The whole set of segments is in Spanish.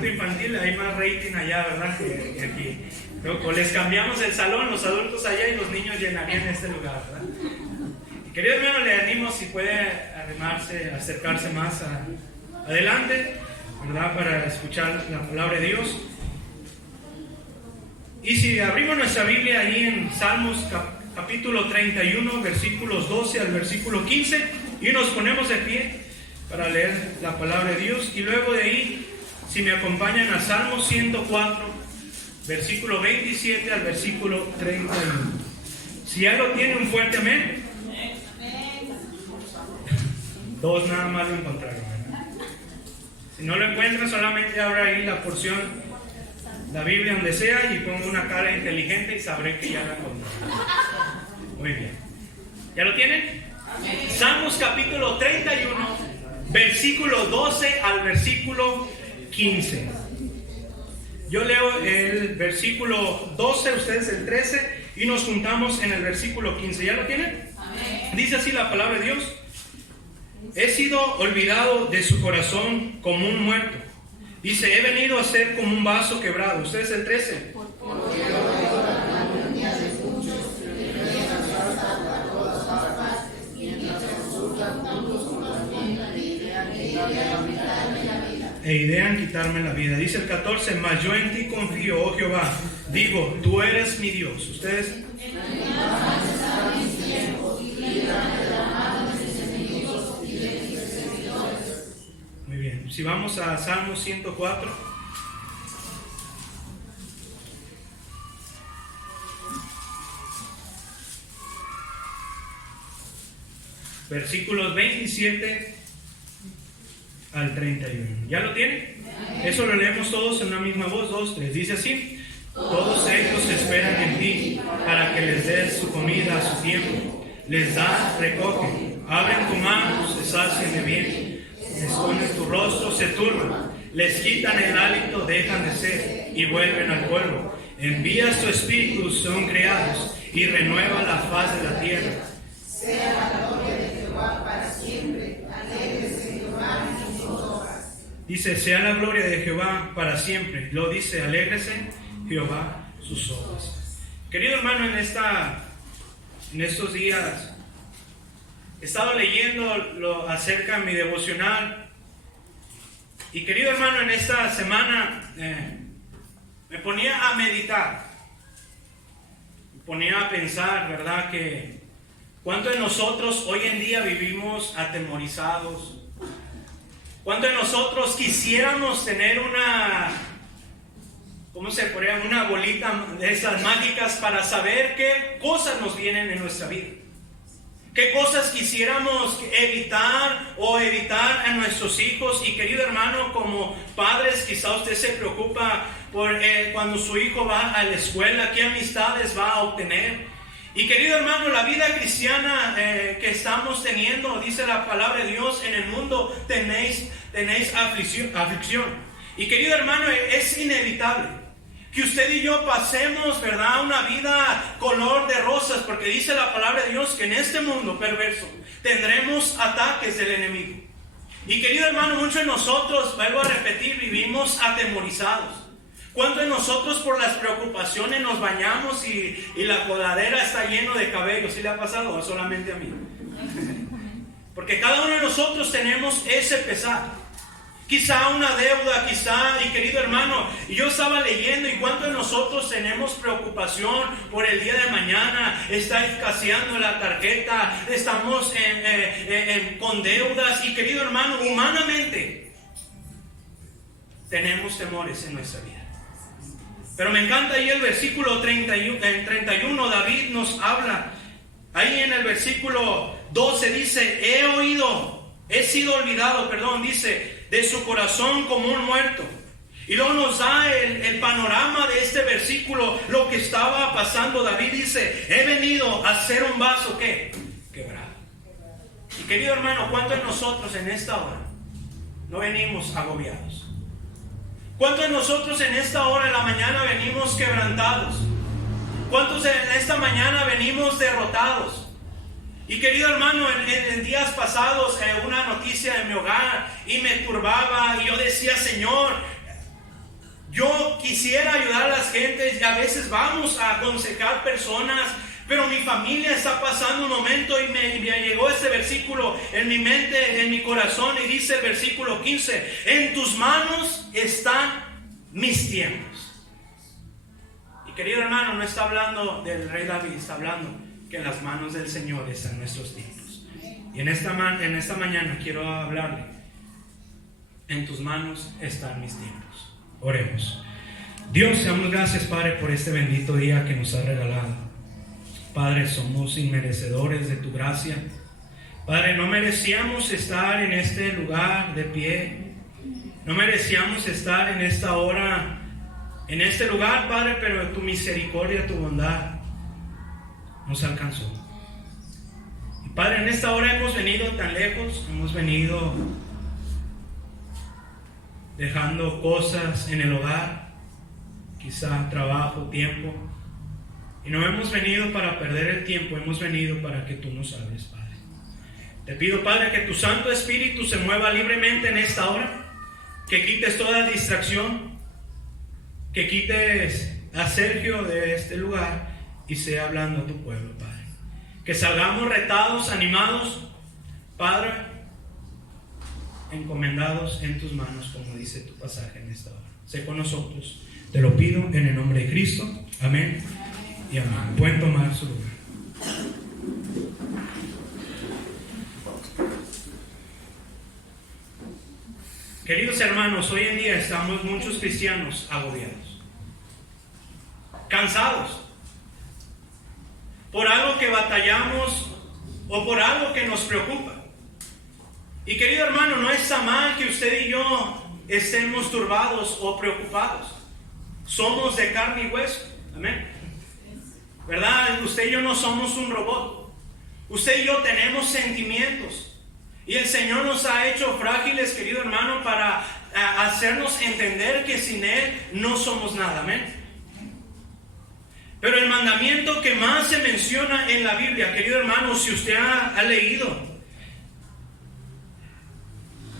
culto infantil hay más rating allá, ¿verdad? Que aquí. O les cambiamos el salón, los adultos allá y los niños llenarían este lugar, ¿verdad? Y querido hermano, le animo si puede arrimarse, acercarse más adelante, ¿verdad? Para escuchar la palabra de Dios. Y si abrimos nuestra Biblia ahí en Salmos capítulo 31, versículos 12 al versículo 15, y nos ponemos de pie para leer la palabra de Dios. Y luego de ahí, si me acompañan a Salmos 104, versículo 27 al versículo 31. Si ya lo tiene, un fuerte amén. Dos nada más lo encontraron, ¿verdad? Si no lo encuentran, solamente abra ahí la porción, la Biblia donde sea, y pongo una cara inteligente y sabré que ya la encontré. Muy bien. ¿Ya lo tienen? Salmos capítulo 31, versículo 12 al versículo 15. Yo leo el versículo 12, ustedes el 13, y nos juntamos en el versículo 15. ¿Ya lo tienen? Amén. Dice así la palabra de Dios: he sido olvidado de su corazón como un muerto. Dice, he venido a ser como un vaso quebrado. Ustedes el 13. E idean quitarme la vida. Dice el 14, mas yo en ti confío, oh Jehová. Digo, tú eres mi Dios. Ustedes. Muy bien. Si vamos a Salmo 104. Versículos 27 al 31. ¿Ya lo tienen? Eso lo leemos todos en una misma voz. 2, 3. Dice así: todos ellos esperan en ti para que les des su comida a su tiempo. Les das, recogen, abren tu mano, se sacian de bien. Esconden tu rostro, se turban. Les quitan el hálito, dejan de ser y vuelven al polvo. Envías tu espíritu, son creados, y renueva la faz de la tierra. Sea la gloria de Jehová para siempre. Alégrese Jehová en sus obras. Dice, sea la gloria de Jehová para siempre. Lo dice, alégrese Jehová sus obras. Querido hermano, en estos días he estado leyendo acerca de mi devocional. Y querido hermano, en esta semana me ponía a meditar. Me ponía a pensar, ¿verdad? Que ¿cuántos de nosotros hoy en día vivimos atemorizados? ¿Cuántos de nosotros quisiéramos tener una bolita de esas mágicas para saber qué cosas nos vienen en nuestra vida? ¿Qué cosas quisiéramos evitar a nuestros hijos? Y querido hermano, como padres, quizá usted se preocupa por cuando su hijo va a la escuela, qué amistades va a obtener. Y querido hermano, la vida cristiana que estamos teniendo, dice la palabra de Dios, en el mundo tenéis aflicción. Y querido hermano, es inevitable que usted y yo pasemos, ¿verdad?, una vida color de rosas, porque dice la palabra de Dios que en este mundo perverso tendremos ataques del enemigo. Y querido hermano, muchos de nosotros, vuelvo a repetir, vivimos atemorizados. ¿Cuántos de nosotros por las preocupaciones nos bañamos y la coladera está lleno de cabello? ¿Sí le ha pasado o solamente a mí? Porque cada uno de nosotros tenemos ese pesar. Quizá una deuda, y querido hermano, y yo estaba leyendo, y cuántos de nosotros tenemos preocupación por el día de mañana, está escaseando la tarjeta, estamos con deudas, y querido hermano, humanamente tenemos temores en nuestra vida. Pero me encanta ahí el versículo 31, David nos habla, ahí en el versículo 12 dice, he sido olvidado, dice, de su corazón como un muerto. Y luego nos da el panorama de este versículo, lo que estaba pasando. David dice, he venido a ser un vaso, ¿qué? Quebrado. Y querido hermano, ¿cuántos de nosotros en esta hora no venimos agobiados? ¿Cuántos de nosotros en esta hora de la mañana venimos quebrantados? ¿Cuántos en esta mañana venimos derrotados? Y querido hermano, en días pasados una noticia de mi hogar y me turbaba y yo decía, Señor, Yo quisiera ayudar a las gentes y a veces vamos a aconsejar personas, pero mi familia está pasando un momento y me llegó este versículo en mi mente, en mi corazón, y dice el versículo 15: en tus manos están mis tiempos. Y querido hermano, no está hablando del rey David, está hablando que en las manos del Señor están nuestros tiempos. Y en esta mañana quiero hablarle: en tus manos están mis tiempos. Oremos. Dios, te damos gracias, Padre, por este bendito día que nos has regalado. Padre, somos inmerecedores de tu gracia. Padre, no merecíamos estar en este lugar de pie. No merecíamos estar en esta hora, en este lugar, Padre, pero tu misericordia, tu bondad nos alcanzó. Y Padre, en esta hora hemos venido tan lejos, hemos venido dejando cosas en el hogar, quizá trabajo, tiempo, y no hemos venido para perder el tiempo, hemos venido para que tú nos hables, Padre. Te pido, Padre, que tu Santo Espíritu se mueva libremente en esta hora, que quites toda distracción, que quites a Sergio de este lugar y sea hablando a tu pueblo, Padre. Que salgamos retados, animados, Padre, encomendados en tus manos, como dice tu pasaje en esta hora. Sé con nosotros, te lo pido en el nombre de Cristo, amén y amén. Pueden tomar su lugar. Queridos hermanos, hoy en día estamos muchos cristianos agobiados, cansados por algo que batallamos o por algo que nos preocupa. Y querido hermano, no está mal que usted y yo estemos turbados o preocupados. Somos de carne y hueso. Amén. ¿Verdad? Usted y yo no somos un robot. Usted y yo tenemos sentimientos. Y el Señor nos ha hecho frágiles, querido hermano, para hacernos entender que sin Él no somos nada. Amén. Pero el mandamiento que más se menciona en la Biblia, querido hermano, si usted ha leído,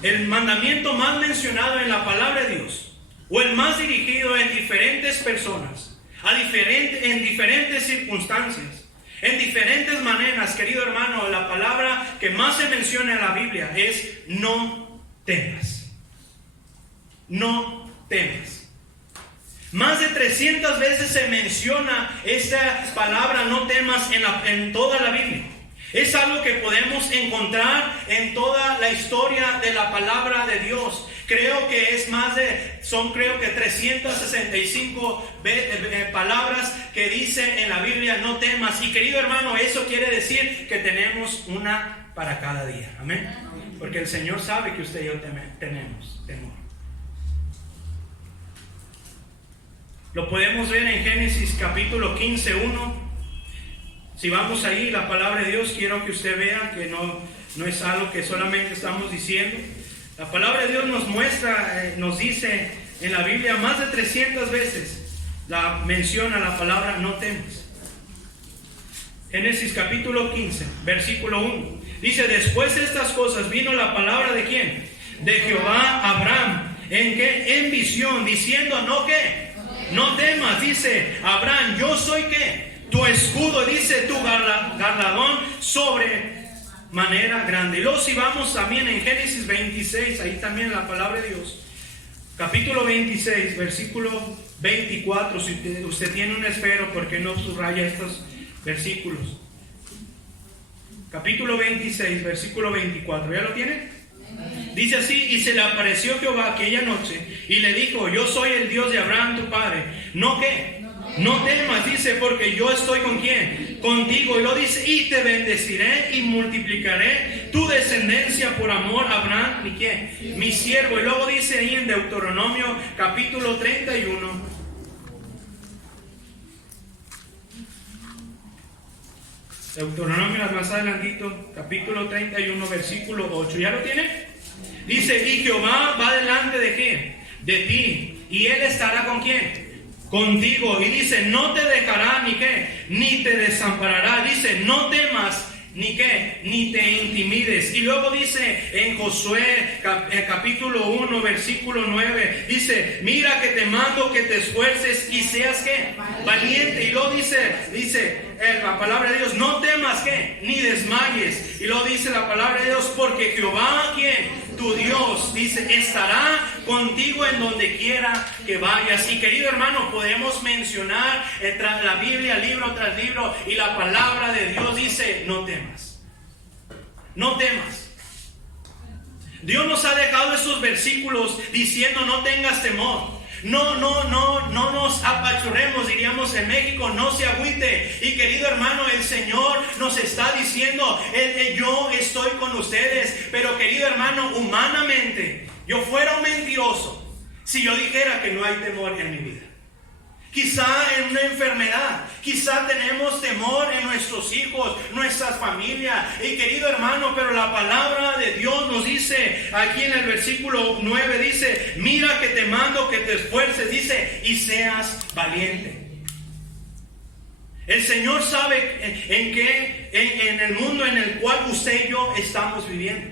el mandamiento más mencionado en la palabra de Dios, o el más dirigido en diferentes personas, en diferentes circunstancias, en diferentes maneras, querido hermano, la palabra que más se menciona en la Biblia es: no temas. No temas. Más de 300 veces se menciona esta palabra no temas en toda la Biblia. Es algo que podemos encontrar en toda la historia de la palabra de Dios. Creo que son 365 palabras que dice en la Biblia no temas. Y querido hermano, eso quiere decir que tenemos una para cada día. Amén. Porque el Señor sabe que usted y yo tenemos temor. Lo podemos ver en Génesis capítulo 15, 1. Si vamos ahí, la palabra de Dios, quiero que usted vea que no es algo que solamente estamos diciendo. La palabra de Dios nos muestra, nos dice en la Biblia más de 300 veces menciona la palabra no temas. Génesis capítulo 15, versículo 1. Dice: después de estas cosas vino la palabra ¿de quién? De Jehová a Abraham. ¿En qué? En visión, diciendo: ¿no qué? No temas, dice Abraham, yo soy ¿qué? Tu escudo, dice, tu galardón sobre manera grande. Y luego si vamos también en Génesis 26, ahí también la palabra de Dios, capítulo 26, versículo 24. Si usted tiene un esfero, ¿por qué no subraya estos versículos? Capítulo 26, versículo 24, ¿ya lo tiene? Dice así: y se le apareció Jehová aquella noche y le dijo: yo soy el Dios de Abraham tu padre. ¿No qué? No temas, dice, porque yo estoy ¿con quién? Contigo. Y lo dice: y te bendeciré y multiplicaré tu descendencia por amor a Abraham, ¿mi quién? Mi siervo. Y luego dice ahí en Deuteronomio capítulo 31. Deuteronomio más adelantito, capítulo 31, versículo 8. ¿Ya lo tiene? Dice: y Jehová va delante de quién? De ti. Y él estará ¿con quién? Contigo. Y dice: no te dejará ni qué, ni te desamparará. Dice: no temas ni te intimides. Y luego dice en Josué capítulo 1 versículo 9, dice, mira que te mando que te esfuerces y seas ¿qué? Valiente. Y luego dice la palabra de Dios, no temas ¿qué? Ni desmayes. Y luego dice la palabra de Dios, porque Jehová, ¿quién? Tu Dios, dice, estará contigo en donde quiera que vayas. Y querido hermano, podemos mencionar la Biblia, libro tras libro, y la palabra de Dios dice, no temas. No temas. Dios nos ha dejado esos versículos diciendo, no tengas temor. No nos apachurremos, diríamos en México, no se agüite. Y querido hermano, el Señor nos está diciendo, yo estoy con ustedes. Pero querido hermano, humanamente, yo fuera un mentiroso si yo dijera que no hay temor en mi vida. Quizá en una enfermedad, quizá tenemos temor en nuestros hijos, nuestras familias. Y querido hermano, pero la palabra de Dios nos dice, aquí en el versículo 9 dice, mira que te mando que te esfuerces, dice, y seas valiente. El Señor sabe en el mundo en el cual usted y yo estamos viviendo.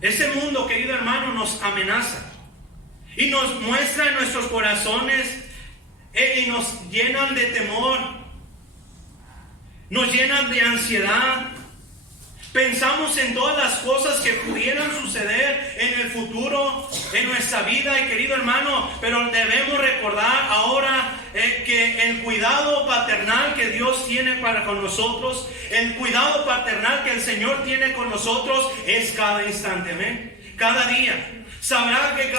Ese mundo, querido hermano, nos amenaza. Y nos muestra en nuestros corazones y nos llenan de temor, nos llenan de ansiedad. Pensamos en todas las cosas que pudieran suceder en el futuro, en nuestra vida, y querido hermano, pero debemos recordar ahora que el cuidado paternal que Dios tiene para con nosotros, el cuidado paternal que el Señor tiene con nosotros es cada instante, amén, cada día. Sabrá que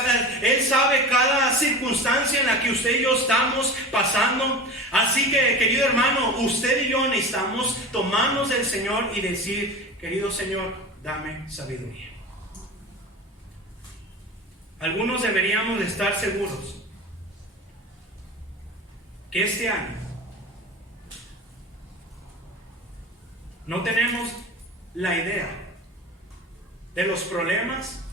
Él sabe cada circunstancia en la que usted y yo estamos pasando. Así que, querido hermano, usted y yo necesitamos tomarnos del Señor y decir, querido Señor, dame sabiduría. Algunos deberíamos de estar seguros que este año no tenemos la idea de los problemas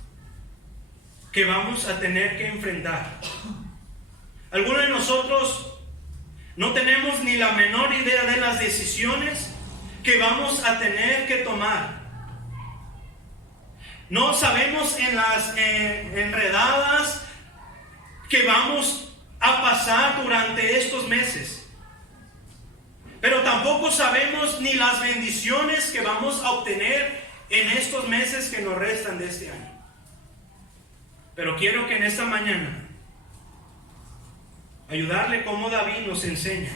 que vamos a tener que enfrentar. Algunos de nosotros no tenemos ni la menor idea de las decisiones que vamos a tener que tomar. No sabemos en las enredadas que vamos a pasar durante estos meses. Pero tampoco sabemos ni las bendiciones que vamos a obtener en estos meses que nos restan de este año. Pero quiero que en esta mañana ayudarle como David nos enseña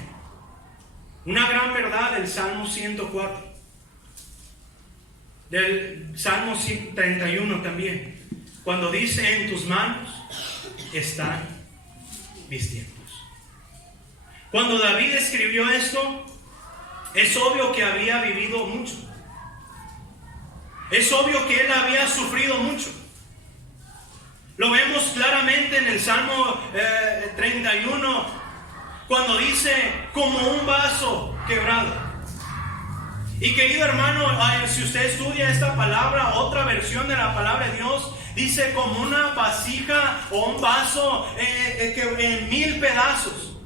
una gran verdad del Salmo 104, del Salmo 31 también, cuando dice, en tus manos están mis tiempos. Cuando David escribió esto, es obvio que había vivido mucho. Es obvio que él había sufrido mucho. Lo vemos claramente en el Salmo 31, cuando dice, como un vaso quebrado. Y querido hermano, si usted estudia esta palabra, otra versión de la palabra de Dios, dice como una vasija o un vaso en 1000 pedazos.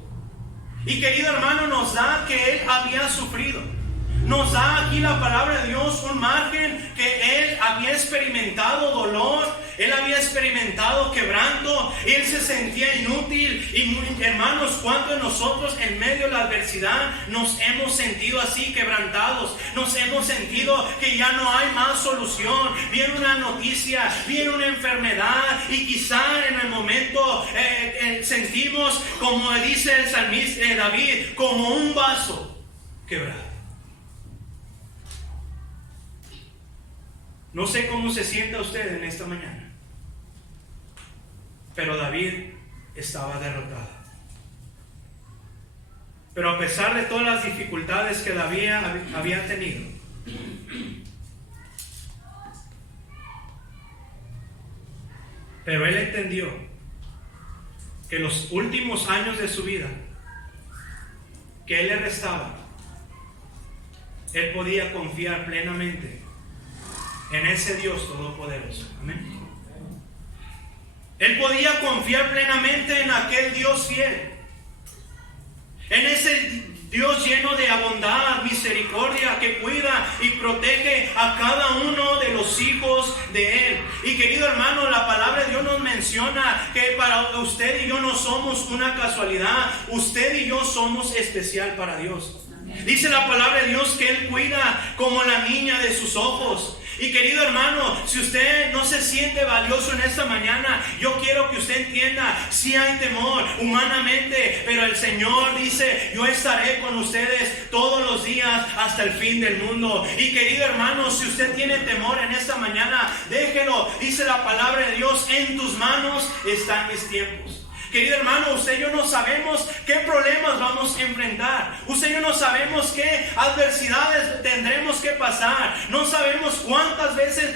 Y querido hermano, nos da que él había sufrido. Nos da aquí la palabra de Dios un margen que él había experimentado dolor, él había experimentado quebranto, él se sentía inútil. Y hermanos, ¿cuántos de nosotros en medio de la adversidad nos hemos sentido así quebrantados? Nos hemos sentido que ya no hay más solución. Viene una noticia, viene una enfermedad y quizá en el momento sentimos, como dice el salmista David, como un vaso quebrado. No sé cómo se sienta usted en esta mañana, pero David estaba derrotado. Pero a pesar de todas las dificultades que David había tenido, pero él entendió que los últimos años de su vida que él le restaba, él podía confiar plenamente en ese Dios todopoderoso. Amén. Él podía confiar plenamente en aquel Dios fiel, en ese Dios lleno de bondad, misericordia, que cuida y protege a cada uno de los hijos de Él. Y querido hermano, la palabra de Dios nos menciona que para usted y yo no somos una casualidad. Usted y yo somos especial para Dios. Dice la palabra de Dios que Él cuida como la niña de sus ojos. Y querido hermano, si usted no se siente valioso en esta mañana, yo quiero que usted entienda, sí hay temor humanamente, pero el Señor dice, yo estaré con ustedes todos los días hasta el fin del mundo. Y querido hermano, si usted tiene temor en esta mañana, déjelo. Dice la palabra de Dios, en tus manos están mis tiempos. Querido hermano, usted y yo no sabemos qué problemas vamos a enfrentar. Usted y yo no sabemos qué adversidades tendremos que pasar. No sabemos cuántas veces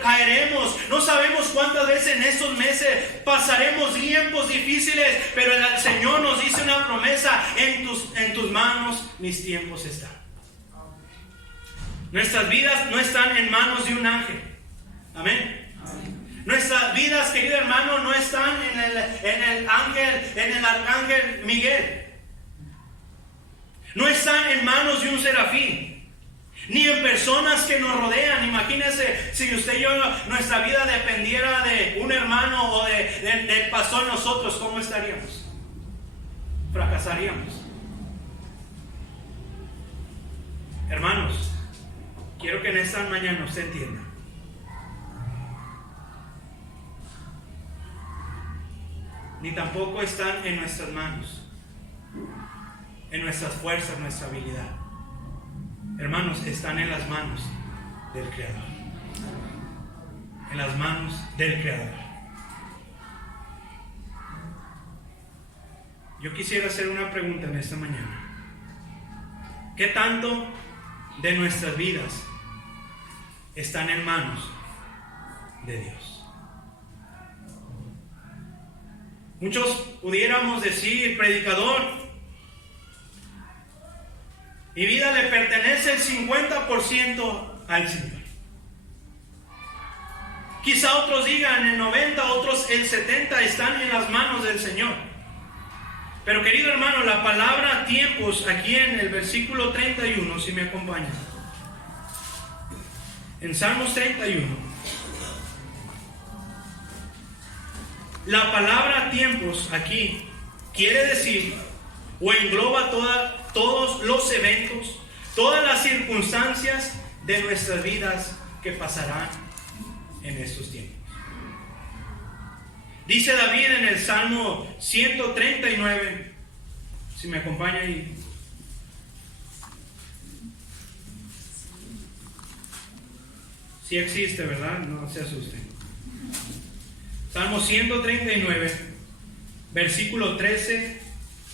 caeremos. No sabemos cuántas veces en estos meses pasaremos tiempos difíciles. Pero el Señor nos dice una promesa: en tus manos mis tiempos están. Nuestras vidas no están en manos de un ángel. Amén. Nuestras vidas, querido hermano, no están en el arcángel Miguel. No están en manos de un serafín, ni en personas que nos rodean. Imagínense si usted y yo, nuestra vida dependiera de un hermano o del pastor, nosotros, ¿cómo estaríamos? Fracasaríamos. Hermanos, quiero que en esta mañana usted entienda. Ni tampoco están en nuestras manos, en nuestras fuerzas, nuestra habilidad. Hermanos, están en las manos del Creador. En las manos del Creador. Yo quisiera hacer una pregunta en esta mañana. ¿Qué tanto de nuestras vidas están en manos de Dios? Muchos pudiéramos decir, predicador, mi vida le pertenece el 50% al Señor. Quizá otros digan el 90%, otros el 70% están en las manos del Señor. Pero querido hermano, la palabra tiempos aquí en el versículo 31, si me acompañan. En Salmos 31. La palabra tiempos aquí quiere decir o engloba todos los eventos, todas las circunstancias de nuestras vidas que pasarán en estos tiempos. Dice David en el Salmo 139, si me acompaña ahí. Sí existe, ¿verdad? No se asusten. Salmo 139, versículo 13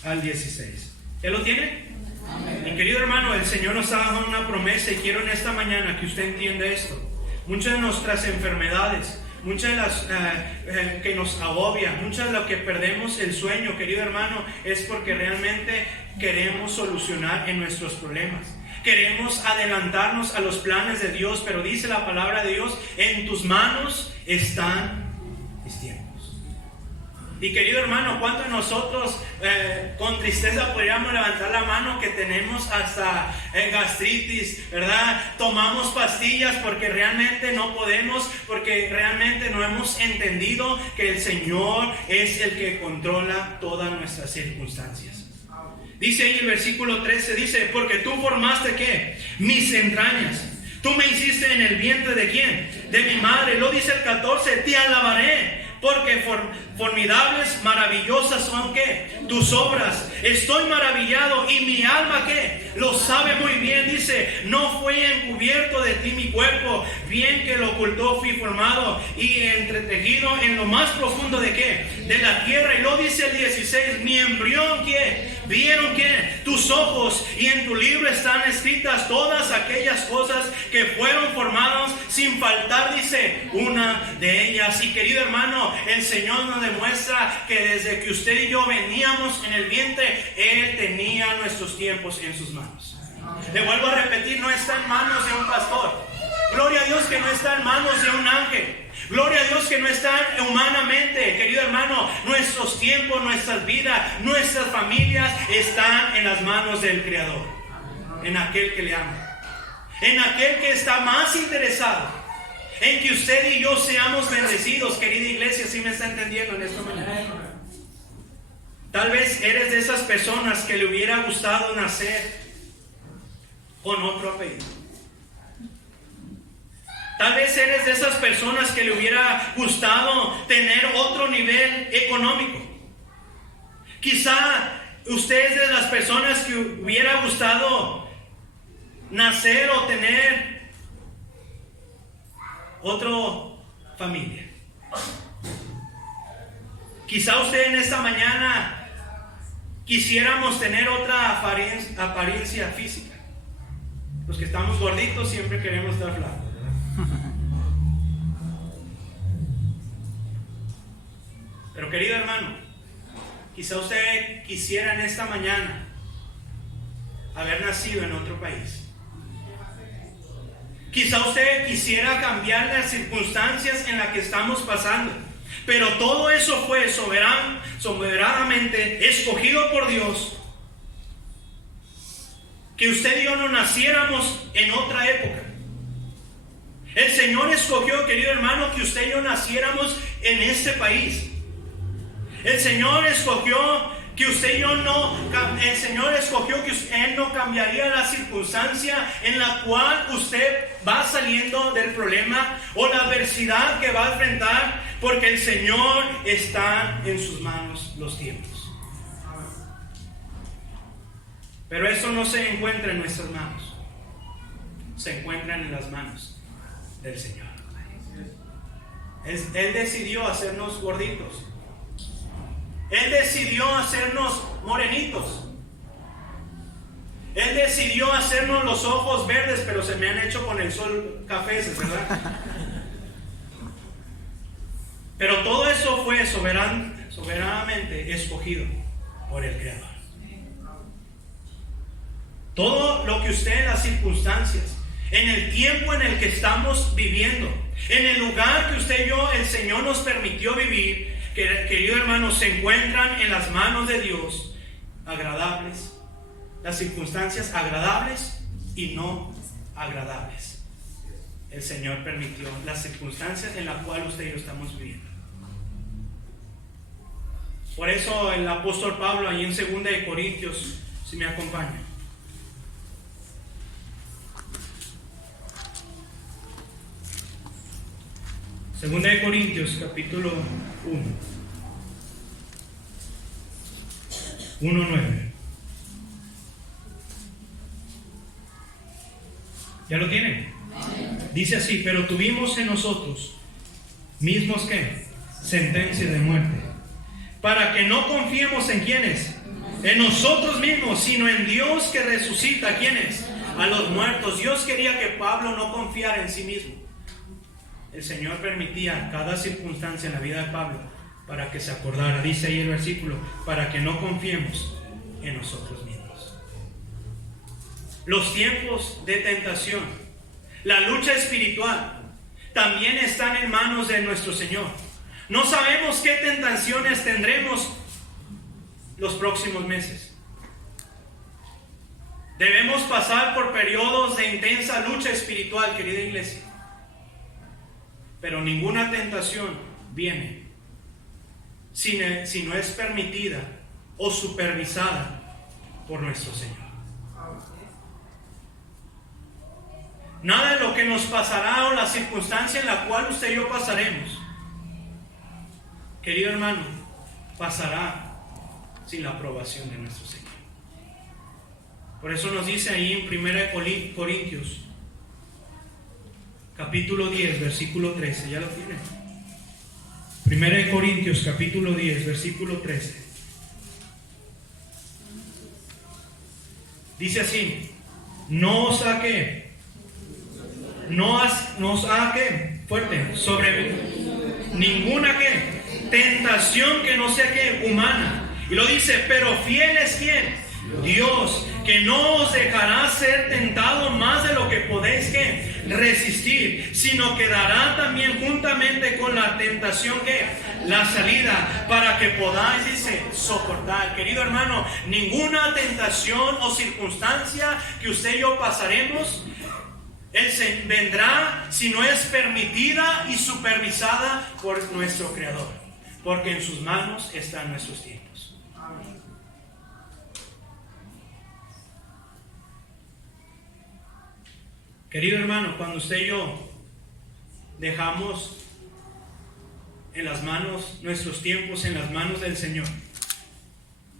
al 16. ¿Ya lo tiene? Amén. Mi querido hermano, el Señor nos ha dado una promesa y quiero en esta mañana que usted entienda esto. Muchas de nuestras enfermedades, muchas de las que nos agobian, muchas de lo que perdemos el sueño, querido hermano, es porque realmente queremos solucionar en nuestros problemas. Queremos adelantarnos a los planes de Dios, pero dice la palabra de Dios, en tus manos están tiempos. Y querido hermano, ¿cuántos de nosotros con tristeza podríamos levantar la mano que tenemos hasta gastritis, ¿verdad? Tomamos pastillas porque realmente no podemos, porque realmente no hemos entendido que el Señor es el que controla todas nuestras circunstancias. Dice ahí el versículo 13, dice, porque tú formaste ¿qué? Mis entrañas. Tú me hiciste en el vientre ¿de quién? De mi madre. Lo dice el 14, te alabaré, porque formidables, maravillosas son ¿qué? Tus obras. Estoy maravillado y mi alma ¿qué? Lo sabe muy bien. Dice, no fue encubierto de ti mi cuerpo, bien que lo ocultó fui formado y entretejido en lo más profundo ¿de qué? De la tierra. Y lo dice el 16, mi embrión ¿qué? Vieron que tus ojos y en tu libro están escritas todas aquellas cosas que fueron formadas sin faltar, dice, una de ellas. Y querido hermano, el Señor nos demuestra que desde que usted y yo veníamos en el vientre, Él tenía nuestros tiempos en sus manos. Le vuelvo a repetir, no está en manos de un pastor. Gloria a Dios que no está en manos de un ángel. Gloria a Dios que no está humanamente, querido hermano. Nuestros tiempos, nuestras vidas, nuestras familias están en las manos del Creador, en aquel que le ama, en aquel que está más interesado en que usted y yo seamos bendecidos. Querida iglesia, ¿sí me está entendiendo en esta mañana? Tal vez eres de esas personas que le hubiera gustado nacer con otro apellido. Tal vez eres de esas personas que le hubiera gustado tener otro nivel económico. Quizá usted es de las personas que hubiera gustado nacer o tener otra familia. Quizá usted en esta mañana quisiéramos tener otra apariencia física. Los que estamos gorditos siempre queremos estar flacos. Pero querido hermano, quizá usted quisiera en esta mañana haber nacido en otro país. Quizá usted quisiera cambiar las circunstancias en las que estamos pasando. Pero todo eso fue soberanamente escogido por Dios. Que usted y yo no naciéramos en otra época. El Señor escogió, querido hermano, que usted y yo naciéramos en este país. El Señor escogió que usted y yo el Señor escogió que Él no cambiaría la circunstancia en la cual usted va saliendo del problema o la adversidad que va a enfrentar, porque el Señor está en sus manos los tiempos. Pero eso no se encuentra en nuestras manos, se encuentran en las manos del Señor. Él decidió hacernos gorditos. Él decidió hacernos morenitos. Él decidió hacernos los ojos verdes, pero se me han hecho con el sol cafés, ¿verdad? Pero todo eso fue soberanamente escogido por el Creador. Todo lo que usted, las circunstancias, en el tiempo en el que estamos viviendo, en el lugar que usted y yo, el Señor nos permitió vivir, querido hermano, se encuentran en las manos de Dios, agradables, las circunstancias agradables y no agradables. El Señor permitió las circunstancias en las cuales usted y yo estamos viviendo. Por eso el apóstol Pablo, ahí en 2 Corintios, si me acompaña. 2 Corintios capítulo 1:9. ¿Ya lo tienen? Dice así: pero tuvimos en nosotros mismos ¿qué? Sentencia de muerte, para que no confiemos en quiénes, en nosotros mismos, sino en Dios que resucita a quiénes, a los muertos. Dios quería que Pablo no confiara en sí mismo. El Señor permitía cada circunstancia en la vida de Pablo para que se acordara. Dice ahí el versículo: para que no confiemos en nosotros mismos. Los tiempos de tentación, la lucha espiritual, también están en manos de nuestro Señor. No sabemos qué tentaciones tendremos los próximos meses. Debemos pasar por periodos de intensa lucha espiritual, querida iglesia. Pero ninguna tentación viene si no es permitida o supervisada por nuestro Señor. Nada de lo que nos pasará o la circunstancia en la cual usted y yo pasaremos, querido hermano, pasará sin la aprobación de nuestro Señor. Por eso nos dice ahí en 1 Corintios capítulo 10, versículo 13. ¿Ya lo tienen? 1 Corintios capítulo 10, versículo 13. Dice así: no os saque, no os haga fuerte sobre ninguna tentación que no sea humana. Y lo dice: pero fiel es quien, Dios, que no os dejará ser tentado más de lo que podéis que resistir, sino que dará también juntamente con la tentación que la salida para que podáis, dice, soportar. Querido hermano, ninguna tentación o circunstancia que usted y yo pasaremos, Él se vendrá si no es permitida y supervisada por nuestro Creador, porque en sus manos están nuestros tiempos. Amén. Querido hermano, cuando usted y yo dejamos en las manos, nuestros tiempos en las manos del Señor,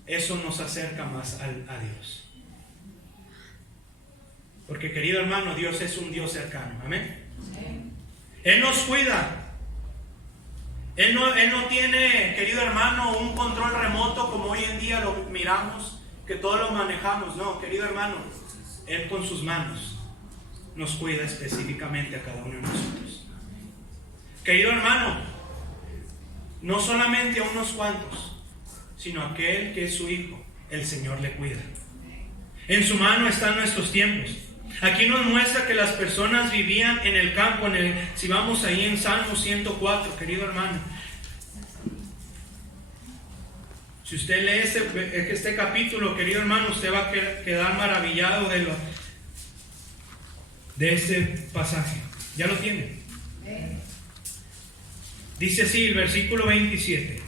eso nos acerca más a Dios. Porque, querido hermano, Dios es un Dios cercano. Amén. Él nos cuida. Él no tiene, querido hermano, un control remoto como hoy en día lo miramos, que todo lo manejamos. No, querido hermano, Él con sus manos nos cuida específicamente a cada uno de nosotros. Querido hermano, no solamente a unos cuantos, sino a aquel que es su Hijo, el Señor le cuida. En su mano están nuestros tiempos. Aquí nos muestra que las personas vivían en el campo. Si vamos ahí en Salmo 104, querido hermano, si usted lee este capítulo, querido hermano, usted va a quedar maravillado de este pasaje. ¿Ya lo tiene? Dice así el versículo 27.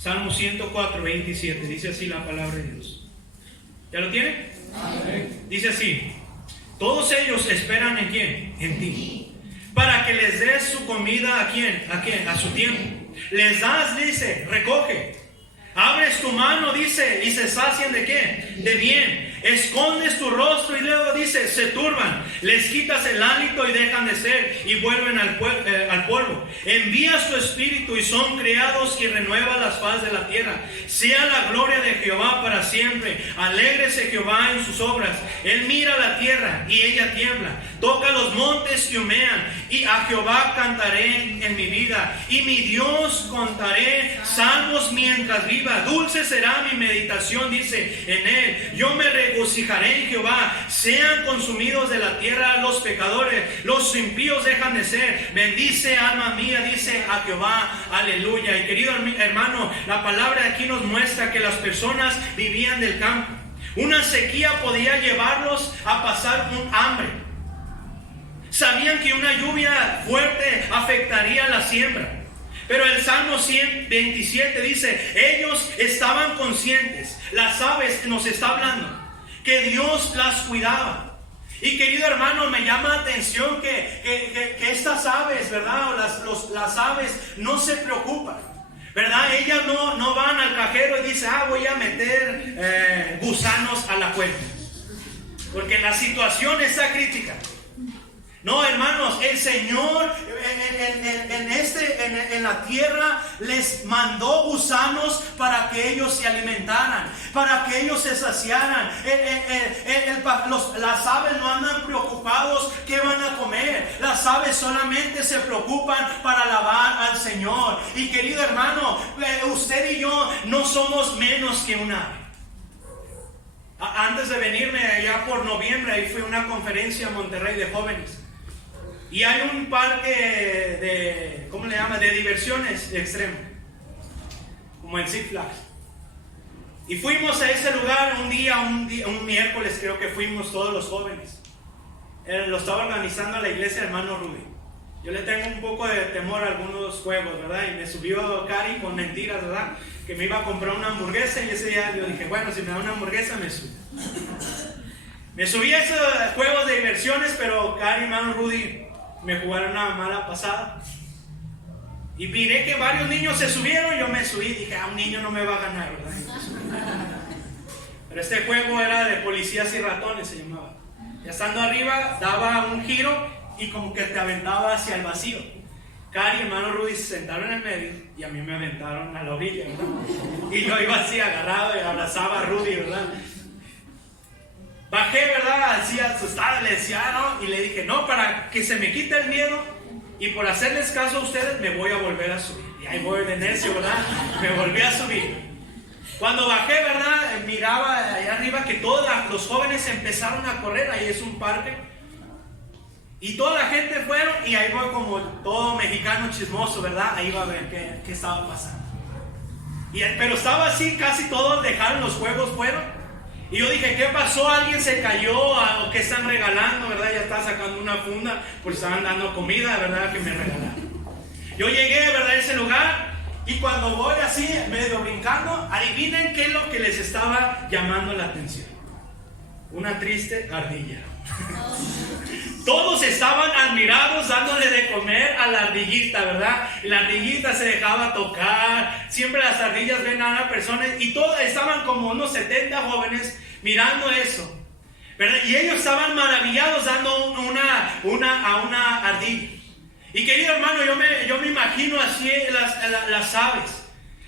Salmo 104, 27. Dice así la palabra de Dios. ¿Ya lo tiene? Dice así: todos ellos esperan ¿en quién? En ti, para que les des su comida. ¿A quién? ¿A quién? A su tiempo. Les das, dice, recoge. Abres tu mano, dice, y se sacian ¿de qué? De bien. Escondes tu rostro y luego dice, se turban. Les quitas el hálito y dejan de ser y vuelven al polvo. Envías tu espíritu y son creados y renuevas las faz de la tierra. Sea la gloria de Jehová para siempre. Alégrese Jehová en sus obras. Él mira la tierra y ella tiembla. Toca los montes y humean. Y a Jehová cantaré en mi vida. Y mi Dios contaré salmos mientras viva. Dulce será mi meditación, dice, en él. Yo me regocijaré en Jehová. Sean consumidos de la tierra los pecadores. Los impíos dejan de ser. Bendice alma mía, dice a Jehová. Aleluya. Y querido hermano, la palabra aquí nos muestra que las personas vivían del campo. Una sequía podía llevarlos a pasar un hambre. Sabían que una lluvia fuerte afectaría la siembra. Pero el Salmo 127 dice, ellos estaban conscientes. Las aves nos está hablando que Dios las cuidaba. Y querido hermano, me llama la atención que estas aves, ¿verdad? Las aves no se preocupan, ¿verdad? Ellas no van al cajero y dicen, voy a meter gusanos a la cuenta, porque la situación está crítica. No, hermanos, el Señor en la tierra les mandó gusanos para que ellos se alimentaran, para que ellos se saciaran. Las aves no andan preocupados qué van a comer. Las aves solamente se preocupan para alabar al Señor. Y querido hermano, usted y yo no somos menos que un ave. Antes de venirme allá por noviembre, ahí fui a una conferencia en Monterrey de jóvenes. Y hay un parque de, ¿cómo le llama? De diversiones extremo, como el Six Flags. Y fuimos a ese lugar un miércoles, creo que fuimos todos los jóvenes. Lo estaba organizando la iglesia hermano Rudy. Yo le tengo un poco de temor a algunos juegos, ¿verdad? Y me subió Cari con mentiras, ¿verdad? Que me iba a comprar una hamburguesa y ese día yo dije, bueno, si me da una hamburguesa me subo. Me subí a esos juegos de diversiones, pero Cari y hermano Rudy me jugaron una mala pasada. Y miré que varios niños se subieron, yo me subí y dije, un niño no me va a ganar, ¿verdad? Pero este juego era de policías y ratones, se llamaba. Ya estando arriba, daba un giro y como que te aventaba hacia el vacío. Cari y hermano Rudy se sentaron en el medio y a mí me aventaron a la orilla, ¿verdad? Y yo iba así agarrado y abrazaba a Rudy, ¿verdad? Bajé, ¿verdad? Así asustado, le decía, ¿no? Y le dije, no, para que se me quite el miedo y por hacerles caso a ustedes, me voy a volver a subir. Y ahí voy de necio, ¿verdad? Me volví a subir. Cuando bajé, ¿verdad? Miraba allá arriba que todos los jóvenes empezaron a correr. Ahí es un parque. Y toda la gente fueron, y ahí voy como todo mexicano chismoso, ¿verdad? Ahí iba a ver qué estaba pasando. Pero estaba así, casi todos dejaron los juegos, fueron. Y yo dije, ¿qué pasó? ¿Alguien se cayó? ¿O qué están regalando? ¿Verdad? Ya está sacando una funda, pues estaban dando comida, ¿verdad? Que me regalaron. Yo llegué, ¿verdad? A ese lugar, y cuando voy así, medio brincando, adivinen qué es lo que les estaba llamando la atención. Una triste ardilla. Todos estaban admirados dándole de comer a la ardillita, ¿verdad? La ardillita se dejaba tocar. Siempre las ardillas ven a una persona, y todos estaban como unos 70 jóvenes mirando eso, ¿verdad? Y ellos estaban maravillados dando a una ardilla. Y querido hermano, yo me imagino así las aves,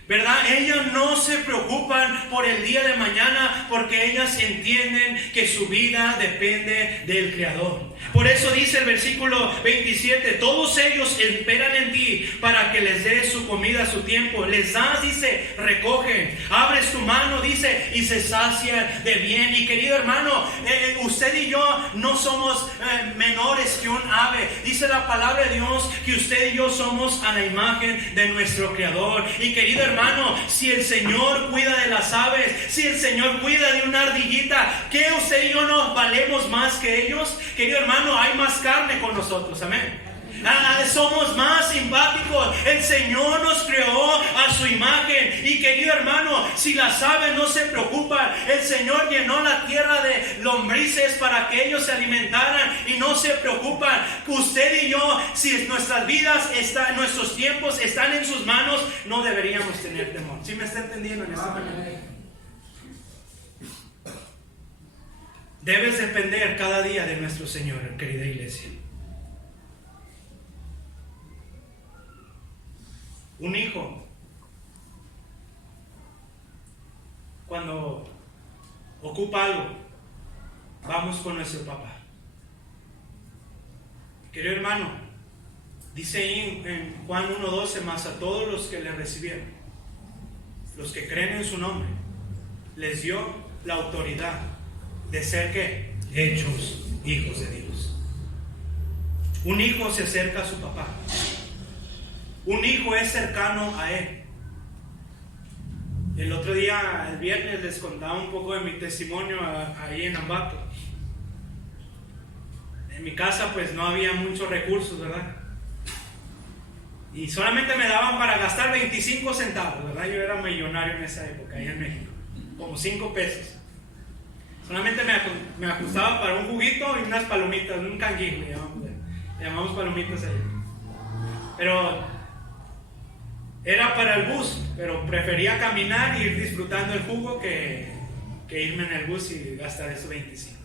¿verdad? Ellas no se preocupan por el día de mañana, porque ellas entienden que su vida depende del Creador. Por eso dice el versículo 27, todos ellos esperan en ti para que les des su comida a su tiempo. Les das, dice, recogen. Abres tu mano, dice, y se sacian de bien. Y querido hermano, usted y yo no somos menores que un ave. Dice la palabra de Dios que usted y yo somos a la imagen de nuestro Creador. Y querido hermano, si el Señor cuida de las aves, si el Señor cuida de una ardillita, ¿qué usted y yo no valemos más que ellos? Querido hermano, hay más carne con nosotros, amén. Somos más simpáticos. El Señor nos creó a su imagen. Y querido hermano, si las aves no se preocupan, el Señor llenó la tierra de lombrices para que ellos se alimentaran, y no se preocupan. Usted y yo, si nuestras vidas nuestros tiempos están en sus manos, no deberíamos tener temor. ¿Sí me está entendiendo en esta mañana? Debes depender cada día de nuestro Señor, querida iglesia. Un hijo, cuando ocupa algo, vamos con nuestro papá. Querido hermano, dice ahí en Juan 1:12, más a todos los que le recibieron, los que creen en su nombre, les dio la autoridad de ser, ¿qué? Hechos hijos de Dios. Un hijo se acerca a su papá. Un hijo es cercano a él. El otro día, el viernes, les contaba un poco de mi testimonio ahí en Ambato. En mi casa pues no había muchos recursos, ¿verdad? Y solamente me daban para gastar 25 centavos, ¿verdad? Yo era millonario en esa época, ahí en México. Como 5 pesos. Solamente me ajustaba para un juguito y unas palomitas, un canguil, le llamamos palomitas ahí. Pero era para el bus, pero prefería caminar y ir disfrutando el jugo que irme en el bus y gastar esos 25.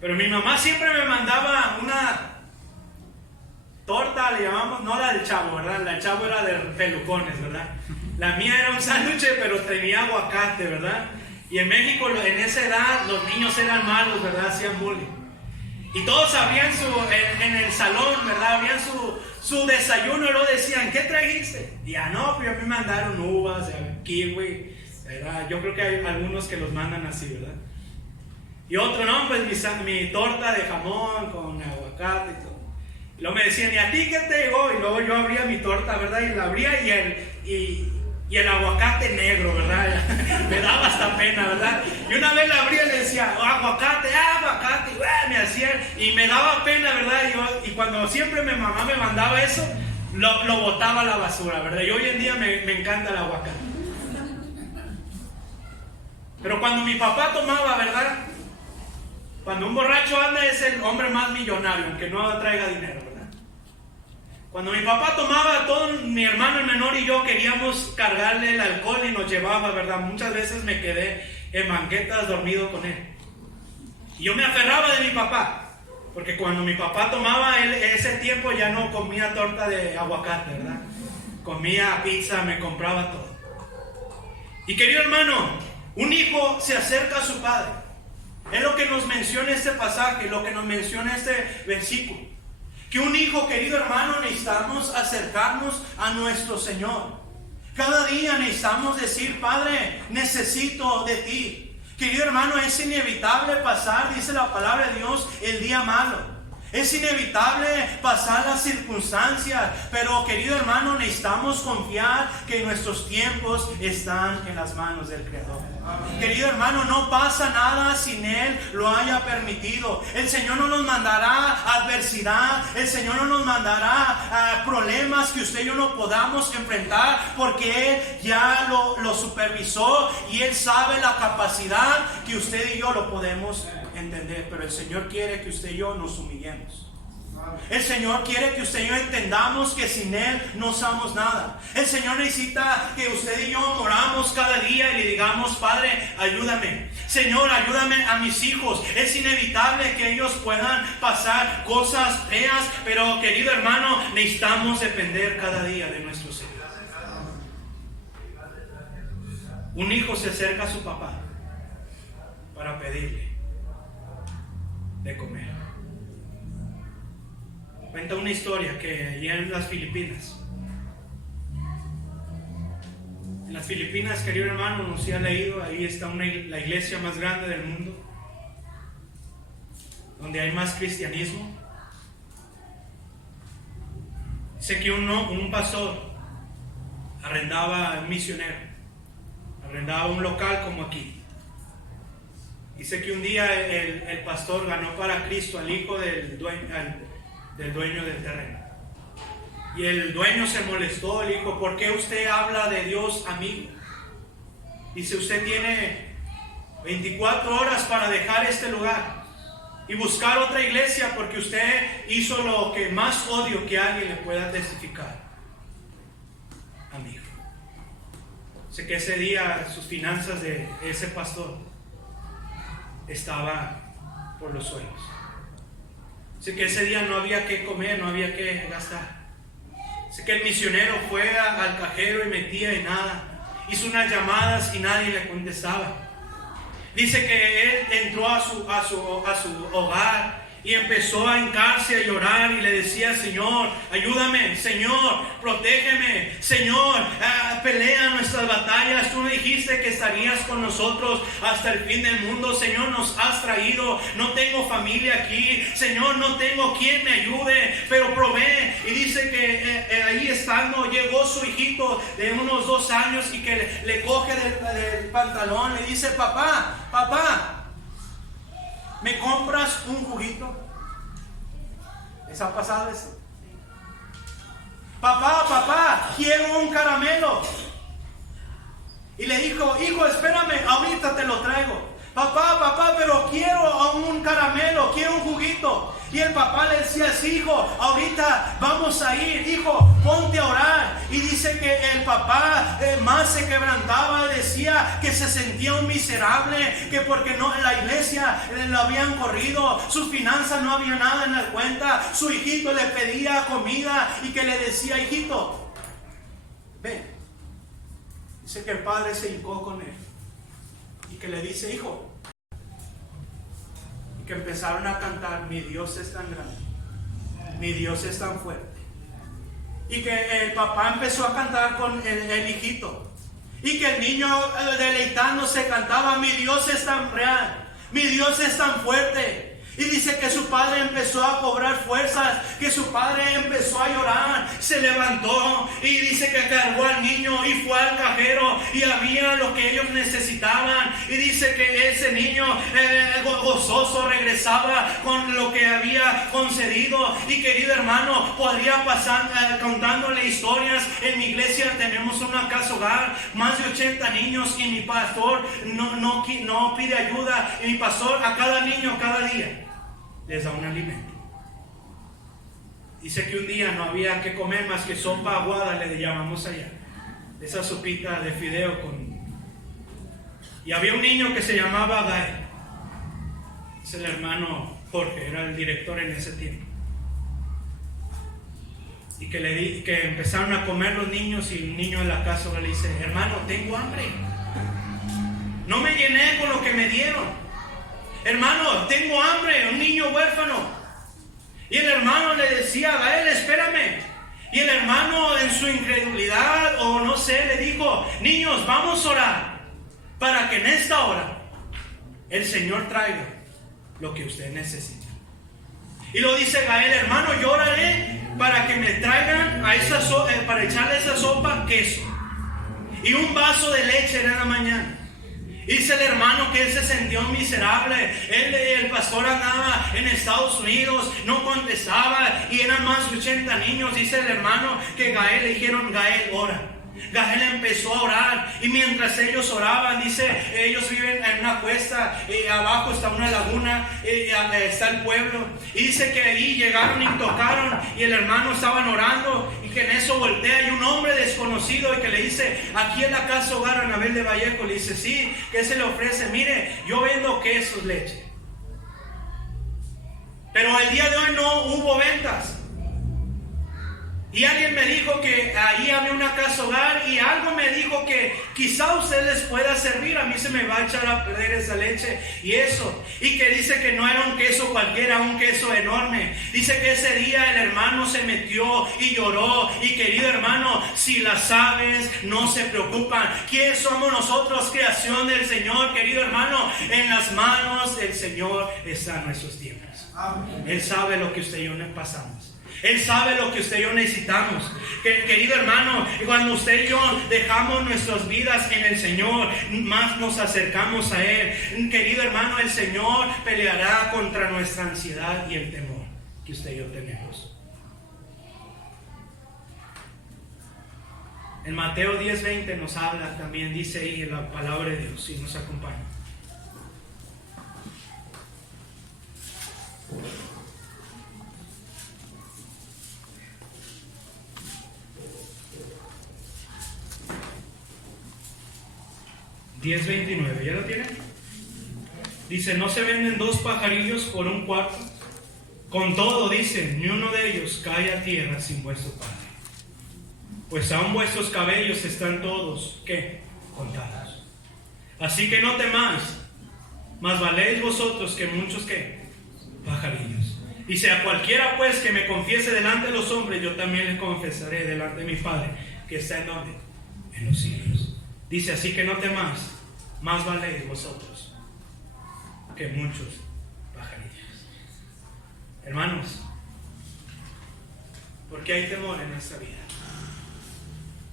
Pero mi mamá siempre me mandaba una torta, le llamamos, no la del Chavo, ¿verdad? La del Chavo era de pelucones, ¿verdad? La mía era un sándwich, pero tenía aguacate, ¿verdad? Y en México, en esa edad, los niños eran malos, ¿verdad? Hacían bullying. Y todos abrían en el salón, ¿verdad? Abrían su desayuno y luego decían, ¿qué trajiste? Y no, pues a mí me mandaron uvas, kiwi, ¿verdad? Yo creo que hay algunos que los mandan así, ¿verdad? Y otro, no, pues mi torta de jamón con aguacate y todo. Y luego me decían, ¿y a ti qué te llegó? Y luego yo abría mi torta, ¿verdad? Y la abría y el aguacate negro, ¿verdad? Me daba hasta pena, ¿verdad? Y una vez la abría y le decía, aguacate, y me hacía, y me daba pena, ¿verdad? Y cuando siempre mi mamá me mandaba eso, lo botaba a la basura, ¿verdad? Y hoy en día me encanta el aguacate. Pero cuando mi papá tomaba, ¿verdad? Cuando un borracho anda es el hombre más millonario, aunque no traiga dinero, ¿verdad? Cuando mi papá tomaba, todo mi hermano menor y yo queríamos cargarle el alcohol y nos llevaba, ¿verdad? Muchas veces me quedé en banquetas dormido con él. Y yo me aferraba de mi papá, porque cuando mi papá tomaba, él ese tiempo ya no comía torta de aguacate, ¿verdad? Comía pizza, me compraba todo. Y querido hermano, un hijo se acerca a su padre. Es lo que nos menciona este pasaje, lo que nos menciona este versículo. Que un hijo, querido hermano, necesitamos acercarnos a nuestro Señor. Cada día necesitamos decir, Padre, necesito de ti. Querido hermano, es inevitable pasar, dice la palabra de Dios, el día malo. Es inevitable pasar las circunstancias, pero querido hermano, necesitamos confiar que nuestros tiempos están en las manos del Creador. Querido hermano, no pasa nada sin Él lo haya permitido. El Señor no nos mandará adversidad, el Señor no nos mandará problemas que usted y yo no podamos enfrentar, porque Él ya lo supervisó y Él sabe la capacidad que usted y yo lo podemos entender. Pero el Señor quiere que usted y yo nos humillemos. El Señor quiere que usted y yo entendamos que sin Él no somos nada. El Señor necesita que usted y yo oramos cada día y le digamos, Padre, ayúdame. Señor, ayúdame a mis hijos. Es inevitable que ellos puedan pasar cosas feas, pero querido hermano, necesitamos depender cada día de nuestro Señor. Un hijo se acerca a su papá para pedirle de comer. Cuenta una historia que allá en las Filipinas. En las Filipinas, querido hermano, no se ha leído, ahí está la iglesia más grande del mundo, donde hay más cristianismo. Sé que un pastor arrendaba un misionero, arrendaba un local como aquí. Dice que un día el pastor ganó para Cristo al hijo del dueño del terreno. Y el dueño se molestó, le dijo, ¿por qué usted habla de Dios amigo? Dice, usted tiene 24 horas para dejar este lugar y buscar otra iglesia, porque usted hizo lo que más odio que alguien le pueda testificar. Amigo. Sé que ese día sus finanzas de ese pastor estaba por los suelos. Sé que ese día no había que comer, no había que gastar. Sé que el misionero fue al cajero y metía y nada. Hizo unas llamadas y nadie le contestaba. Dice que él entró a su hogar y empezó a hincarse a llorar y le decía, Señor, ayúdame, Señor, protégeme, Señor, pelea nuestras batallas. Tú me dijiste que estarías con nosotros hasta el fin del mundo. Señor, nos has traído. No tengo familia aquí, Señor, no tengo quien me ayude, pero provee. Y dice que ahí estando llegó su hijito de unos 2 años y que le coge del pantalón, le dice, papá, ¿me compras un juguito? ¿Les ha pasado eso? Papá, quiero un caramelo. Y le dijo, hijo, espérame, ahorita te lo traigo. Papá, pero quiero un caramelo, quiero un juguito. Y el papá le decía, sí, hijo, ahorita vamos a ir, hijo, ponte a orar. Y dice que el papá más se quebrantaba y decía que se sentía un miserable, que porque no en la iglesia lo habían corrido, sus finanzas no había nada en la cuenta. Su hijito le pedía comida y que le decía, hijito, ven. Dice que el padre se hincó con él y que le dice, hijo, que empezaron a cantar, mi Dios es tan grande, mi Dios es tan fuerte. Y que el papá empezó a cantar con el hijito, y que el niño deleitándose cantaba, mi Dios es tan real, mi Dios es tan fuerte. Y dice que su padre empezó a cobrar fuerzas, que su padre empezó a llorar, se levantó y dice que cargó al niño y fue al cajero y había lo que ellos necesitaban. Y dice que ese niño gozoso regresaba con lo que había concedido. Y querido hermano, podría pasar contándole historias. En mi iglesia tenemos una casa hogar, más de 80 niños, y mi pastor no pide ayuda. Y mi pastor a cada niño cada día les da un alimento. Dice que un día no había que comer más que sopa aguada, le llamamos allá, esa sopita de fideo y había un niño que se llamaba Gael. Es el hermano Jorge, era el director en ese tiempo. Y que empezaron a comer los niños, y un niño en la casa le dice, hermano, tengo hambre, no me llené con lo que me dieron. Hermano, tengo hambre, un niño huérfano. Y el hermano le decía, Gael, espérame. Y el hermano en su incredulidad o no sé, le dijo: niños, vamos a orar para que en esta hora el Señor traiga lo que usted necesita. Y lo dice Gael: hermano, yo oraré para que me traigan a esa para echarle esa sopa queso y un vaso de leche en la mañana. Dice el hermano que él se sintió miserable. El pastor andaba en Estados Unidos, no contestaba y eran más de 80 niños. Dice el hermano que Gael, le dijeron: Gael, ora. Gael empezó a orar y mientras ellos oraban, dice, ellos viven en una cuesta, abajo está una laguna, está el pueblo, y dice que ahí llegaron y tocaron y el hermano estaban orando y que en eso voltea y un hombre desconocido y que le dice: aquí en la casa hogar Anabel de Vallejo. Le dice: sí, ¿qué se le ofrece? Mire, yo vendo quesos, leche, pero el día de hoy no hubo ventas. Y alguien me dijo que ahí había una casa hogar y algo me dijo que quizá usted les pueda servir. A mí se me va a echar a perder esa leche y eso. Y que dice que no era un queso cualquiera, un queso enorme. Dice que ese día el hermano se metió y lloró. Y querido hermano, si las aves no se preocupan, ¿quién somos nosotros? Creación del Señor, querido hermano. En las manos del Señor están nuestros tiempos. Él sabe lo que usted y yo pasamos. Él sabe lo que usted y yo necesitamos. Querido hermano, cuando usted y yo dejamos nuestras vidas en el Señor, más nos acercamos a Él. Querido hermano, el Señor peleará contra nuestra ansiedad y el temor que usted y yo tenemos. En Mateo 10:20 nos habla también, dice ahí en la palabra de Dios, y nos acompaña. $10.29, ¿ya lo tienen? Dice: no se venden 2 pajarillos por un cuarto. Con todo, dice, ni uno de ellos cae a tierra sin vuestro Padre. Pues aún vuestros cabellos están todos, ¿qué? Contados. Así que no temáis, mas valéis vosotros que muchos, ¿qué? Pajarillos. Dice: a cualquiera pues que me confiese delante de los hombres, yo también le confesaré delante de mi Padre, que está en donde? En los cielos. Dice: así que no temáis, más valéis vosotros que muchos pajarillos. Hermanos, ¿por qué hay temor en nuestra vida?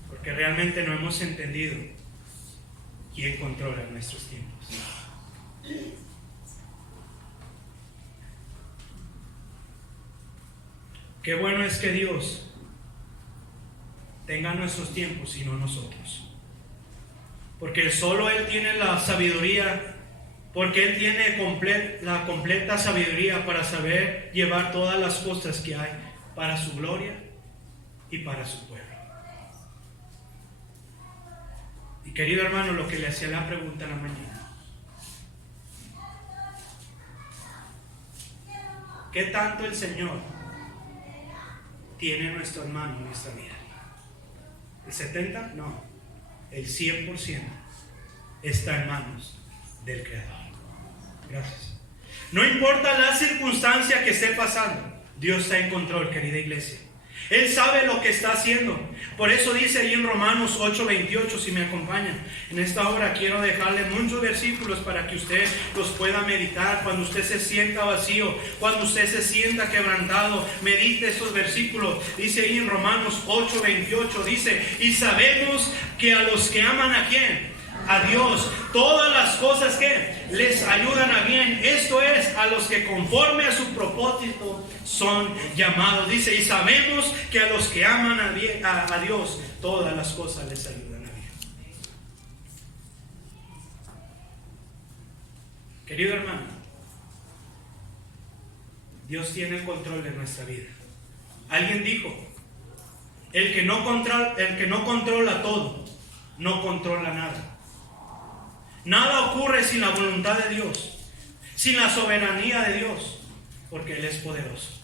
Porque realmente no hemos entendido quién controla nuestros tiempos. Qué bueno es que Dios tenga nuestros tiempos y no nosotros. Porque solo Él tiene la sabiduría, porque Él tiene la completa sabiduría para saber llevar todas las cosas que hay para su gloria y para su pueblo. Y querido hermano, lo que le hacía la pregunta en la mañana: ¿qué tanto el Señor tiene en nuestras manos nuestra vida? ¿El 70%? No. El 100% está en manos del Creador. Gracias. No importa la circunstancia que esté pasando, Dios está en control, querida iglesia. Él sabe lo que está haciendo. Por eso dice ahí en Romanos 8:28, si me acompañan. En esta hora quiero dejarle muchos versículos para que usted los pueda meditar. Cuando usted se sienta vacío, cuando usted se sienta quebrantado, medite estos versículos. Dice ahí en Romanos 8:28, dice: y sabemos que a los que aman, ¿a quién? A Dios, todas las cosas que les ayudan a bien, esto es, a los que conforme a su propósito son llamados. Dice: y sabemos que a los que aman a Dios, todas las cosas les ayudan a bien. Querido hermano, Dios tiene el control de nuestra vida. Alguien dijo: el que no controla todo, no controla nada. Nada ocurre sin la voluntad de Dios, sin la soberanía de Dios, porque Él es poderoso.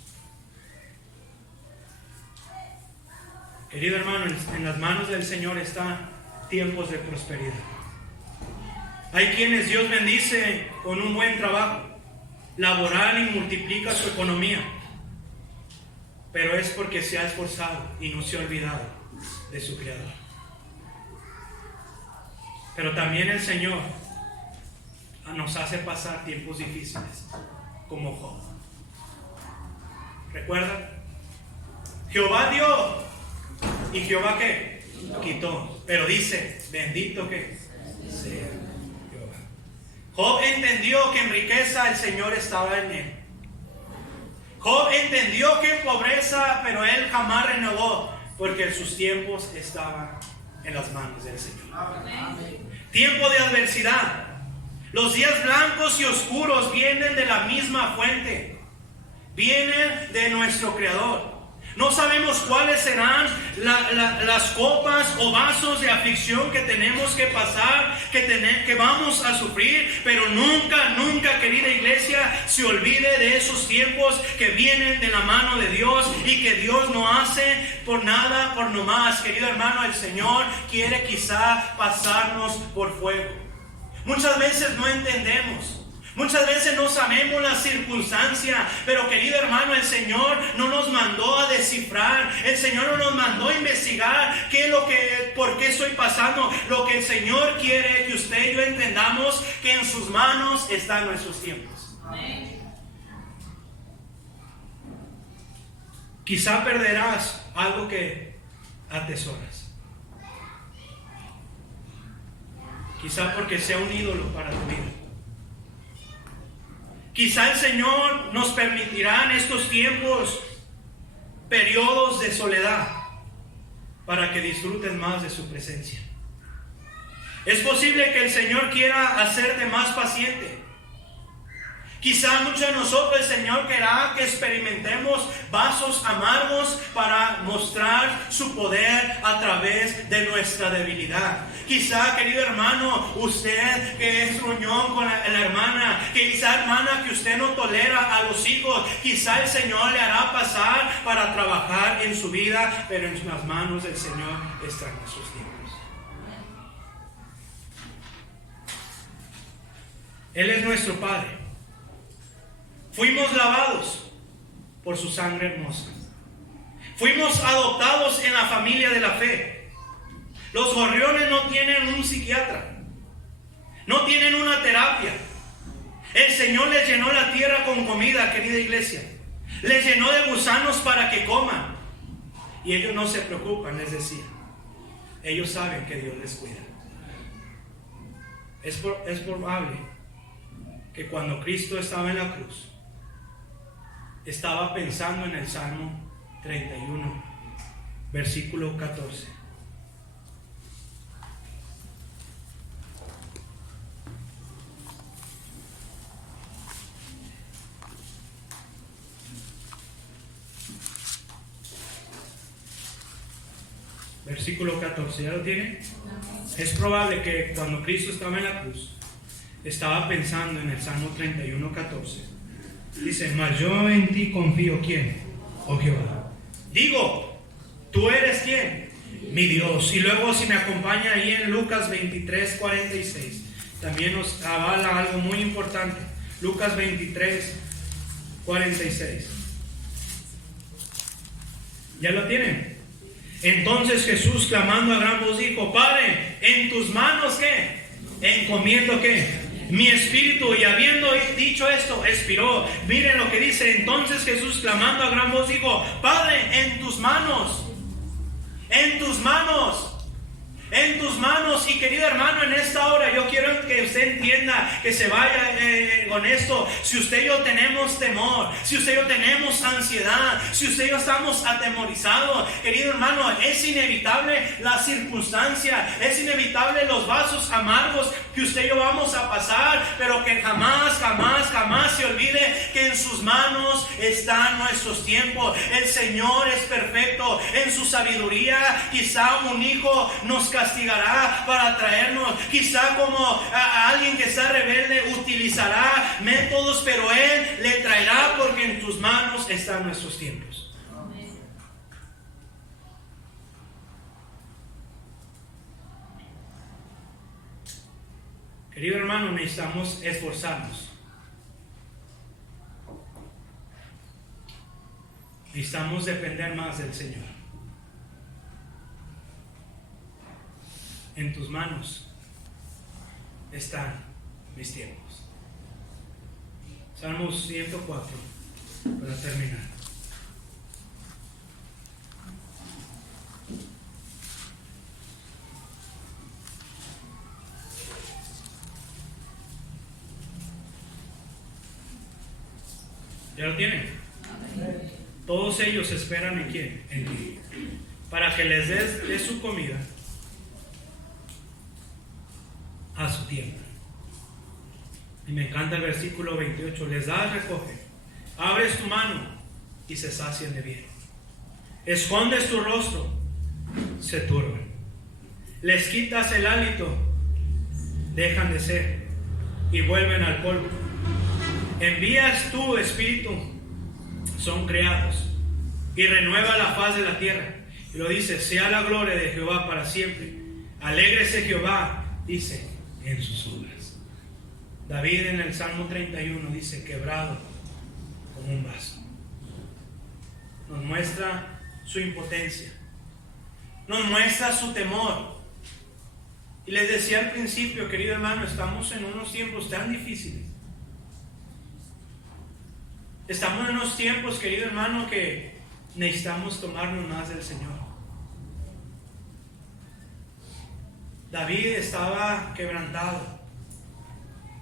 Querido hermano, en las manos del Señor están tiempos de prosperidad. Hay quienes Dios bendice con un buen trabajo laboral y multiplica su economía. pero es porque se ha esforzado y no se ha olvidado de su Creador. Pero también el Señor nos hace pasar tiempos difíciles, como Job. ¿Recuerdan? Jehová dio y Jehová ¿qué? Quitó. Pero dice, bendito que sea Jehová. Job entendió que en riqueza el Señor estaba en él. Job entendió que en pobreza, pero él jamás renegó, porque sus tiempos estaban en las manos del Señor. Tiempo de adversidad. Los días blancos y oscuros vienen de la misma fuente. Vienen de nuestro Creador. No sabemos cuáles serán las copas o vasos de aflicción que tenemos que pasar, que vamos a sufrir, pero nunca, querida iglesia, se olvide de esos tiempos que vienen de la mano de Dios y que Dios no hace por nada, por nomás. Querido hermano, el Señor quiere quizá pasarnos por fuego. Muchas veces no entendemos. Muchas veces no sabemos la circunstancia, pero querido hermano, el Señor no nos mandó a descifrar, el Señor no nos mandó a investigar por qué estoy pasando. Lo que el Señor quiere es que usted y yo entendamos que en sus manos están nuestros tiempos. Amén. Quizá perderás algo que atesoras. Quizá porque sea un ídolo para tu vida. Quizá el Señor nos permitirá en estos tiempos periodos de soledad para que disfrutes más de su presencia. Es posible que el Señor quiera hacerte más paciente. Quizá muchos de nosotros el Señor querrá que experimentemos vasos amargos para mostrar su poder a través de nuestra debilidad. Quizá, querido hermano, usted que es gruñón con la hermana, quizá hermana que usted no tolera a los hijos, quizá el Señor le hará pasar para trabajar en su vida, pero en las manos del Señor están nuestros tiempos. Él es nuestro Padre. Fuimos lavados por su sangre hermosa. Fuimos adoptados en la familia de la fe. Los gorriones no tienen un psiquiatra, no tienen una terapia. El Señor les llenó la tierra con comida, querida iglesia. Les llenó de gusanos para que coman. Y ellos no se preocupan, les decía. Ellos saben que Dios les cuida. Es probable que cuando Cristo estaba en la cruz, estaba pensando en el Salmo 31, versículo 14. Versículo 14, ¿ya lo tiene? Es probable que cuando Cristo estaba en la cruz, estaba pensando en el Salmo 31, 14. Dice, mas yo en ti confío, ¿quién? Oh Jehová. Digo, ¿tú eres quién? Mi Dios. Y luego si me acompaña ahí en Lucas 23, 46, también nos avala algo muy importante. Lucas 23, 46. ¿Ya lo tienen? Entonces Jesús, clamando a gran voz, dijo, Padre, en tus manos, ¿qué? Encomiendo, ¿qué? Mi espíritu. Y habiendo dicho esto, expiró. Miren lo que dice. Entonces Jesús, clamando a gran voz, dijo, Padre, en tus manos, en tus manos, en tus manos. Y querido hermano, en esta hora yo quiero que usted entienda, que se vaya con esto. Si usted y yo tenemos temor, si usted y yo tenemos ansiedad, si usted y yo estamos atemorizados, querido hermano, es inevitable la circunstancia, es inevitable los vasos amargos que usted y yo vamos a pasar, pero que jamás se olvide que en sus manos están nuestros tiempos. El Señor es perfecto en su sabiduría. Quizá un hijo nos castigará para traernos, quizá como a alguien que sea rebelde utilizará métodos, pero Él le traerá, porque en tus manos están nuestros tiempos. Querido hermano, necesitamos esforzarnos. Necesitamos depender más del Señor. En tus manos están mis tiempos. Salmos 104, para terminar. ¿Ya lo tienen? Todos ellos esperan en quién, en ti, para que les des de su comida a su tiempo. Y me encanta el versículo 28. Les das, recoge, abres tu mano y se sacian de bien. Escondes tu rostro, se turban. Les quitas el hálito, dejan de ser y vuelven al polvo. Envías tu espíritu, son creados, y renueva la faz de la tierra. Y lo dice: sea la gloria de Jehová para siempre. Alégrese Jehová, dice, en sus obras. David en el Salmo 31 dice: quebrado como un vaso. Nos muestra su impotencia, nos muestra su temor. Y les decía al principio, querido hermano, estamos en unos tiempos tan difíciles. Estamos en unos tiempos, querido hermano, que necesitamos tomarnos más del Señor. David estaba quebrantado,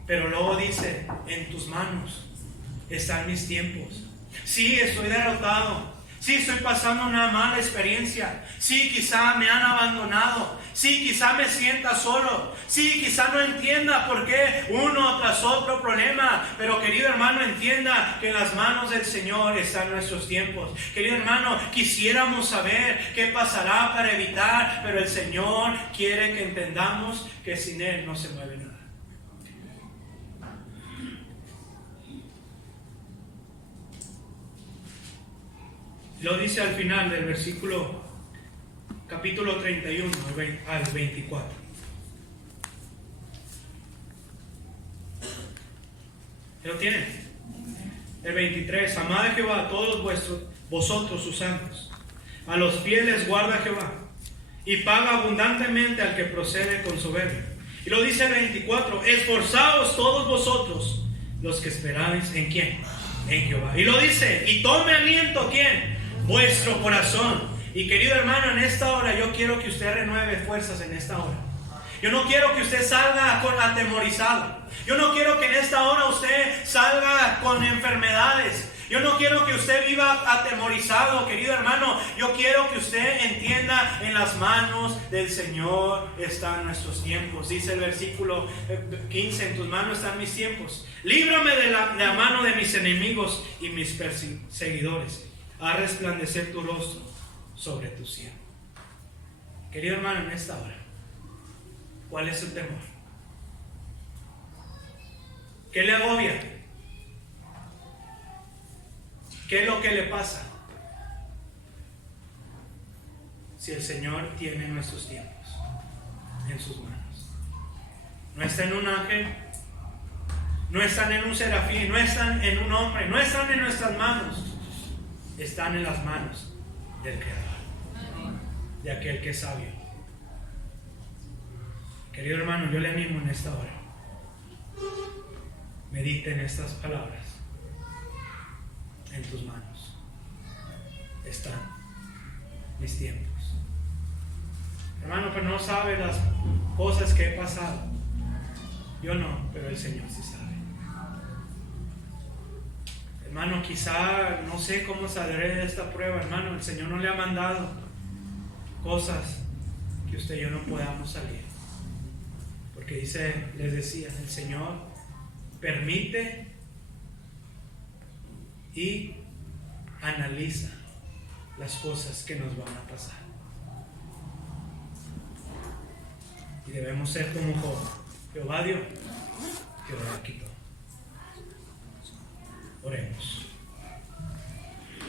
pero luego dice: en tus manos están mis tiempos. Sí, estoy derrotado. Sí, estoy pasando una mala experiencia. Sí, quizá me han abandonado. Sí, quizá me sienta solo. Sí, quizá no entienda por qué uno tras otro problema. Pero querido hermano, entienda que en las manos del Señor están nuestros tiempos. Querido hermano, quisiéramos saber qué pasará para evitar, pero el Señor quiere que entendamos que sin Él no se mueve nada. Lo dice al final del versículo, capítulo 31 al 24. ¿Lo tienen? El 23. Amad a Jehová a todos vosotros sus santos. A los fieles guarda Jehová, y paga abundantemente al que procede con soberbia. Y lo dice el 24. Esforzaos todos vosotros los que esperáis en quién, en Jehová. Y lo dice: y tome aliento ¿quién? Vuestro corazón. Y querido hermano, en esta hora yo quiero que usted renueve fuerzas en esta hora. Yo no quiero que usted salga atemorizado. Yo no quiero que en esta hora usted salga con enfermedades. Yo no quiero que usted viva atemorizado, querido hermano. Yo quiero que usted entienda: en las manos del Señor están nuestros tiempos. Dice el versículo 15: en tus manos están mis tiempos. Líbrame de la mano de mis enemigos y mis perseguidores. Haz resplandecer tu rostro sobre tu siervo. Querido hermano, en esta hora, ¿cuál es su temor? ¿Qué le agobia? ¿Qué es lo que le pasa? Si el Señor tiene nuestros tiempos en sus manos. No están en un ángel, no están en un serafín, no están en un hombre, no están en nuestras manos. Están en las manos del Creador, de aquel que es sabio. Querido hermano, yo le animo en esta hora. Medite en estas palabras. En tus manos están mis tiempos. Hermano, pero no sabe las cosas que he pasado. Yo no, pero el Señor sí sabe. Hermano, quizá no sé cómo saldré de esta prueba, hermano. El Señor no le ha mandado cosas que usted y yo no podamos salir. Porque dice, les decía, el Señor permite y analiza las cosas que nos van a pasar. Y debemos ser como Job. Jehová dio, Jehová quitó. Oremos.